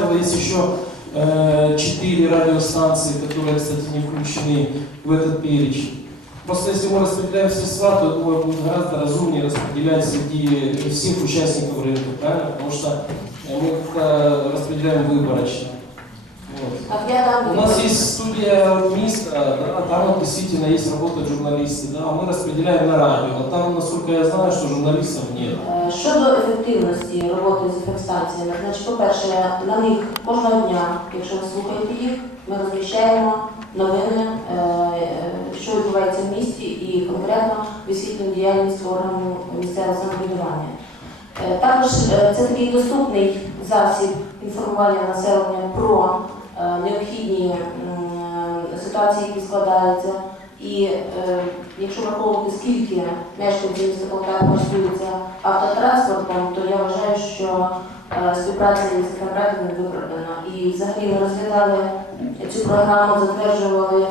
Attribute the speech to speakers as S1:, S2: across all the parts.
S1: этого есть еще э, четыре радиостанции, которые, кстати, не включены в этот перечень. Просто если мы распределяем средства, то, я думаю, будет гораздо разумнее распределять среди всех участников рынка, правильно? Потому что э, мы как-то распределяем выборочно. У нас есть студия Миска, да, там вот действительно есть работают журналисты, да, мы распределяем на радио. А там, насколько я знаю, что журналистов нет.
S2: Щодо ефективності роботи з фм значить, по-перше, на них кожного дня, якщо ви слухаєте їх, ми розміщаємо новини, е, е, що відбувається в місті і конкретно висвітлюємо діяльність органу місцевого самоврядування. Е, Також це такий доступний засіб інформування населення про ситуації, які складаються. І е, якщо враховувати, скільки мешканців міста Полтава користуються автотранспортом, то я вважаю, що е, співпраця із не виправдана. І взагалі ми розглядали цю програму, затверджували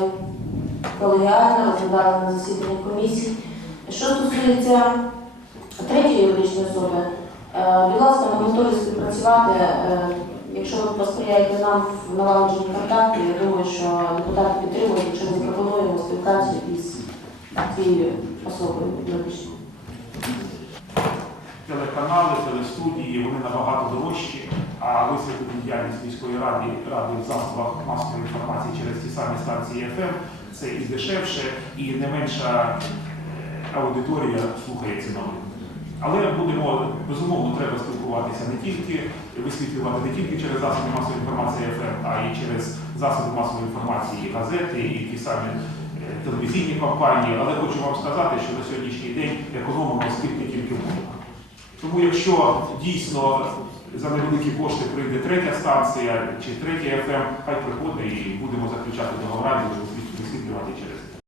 S2: колегіально, розглядали на засіданні комісій. Що стосується третьої юридичної особи, е, будь ласка, ми готові співпрацювати. Е, Якщо ви посприяєте нам в налагодженні контактів, я думаю, що цією особою юридичною.
S3: телеканали, телестудії, вони набагато дорожчі, а висвітлити діяльність міської ради, ради в засобах масової інформації через ті самі станції ФМ це і дешевше, і не менша е, аудиторія слухає ці новини. Але будемо безумовно треба спілкуватися не тільки висвітлювати не тільки через засоби масової інформації ФМ, а й через засоби масової інформації, газети і ті самі телевізійні компанії. Але хочу вам сказати, що на сьогоднішній день економимо скільки тільки можна. Тому якщо дійсно за невеликі кошти прийде третя станція чи третя ФМ, хай приходить і будемо заключати договори, висвітлювати через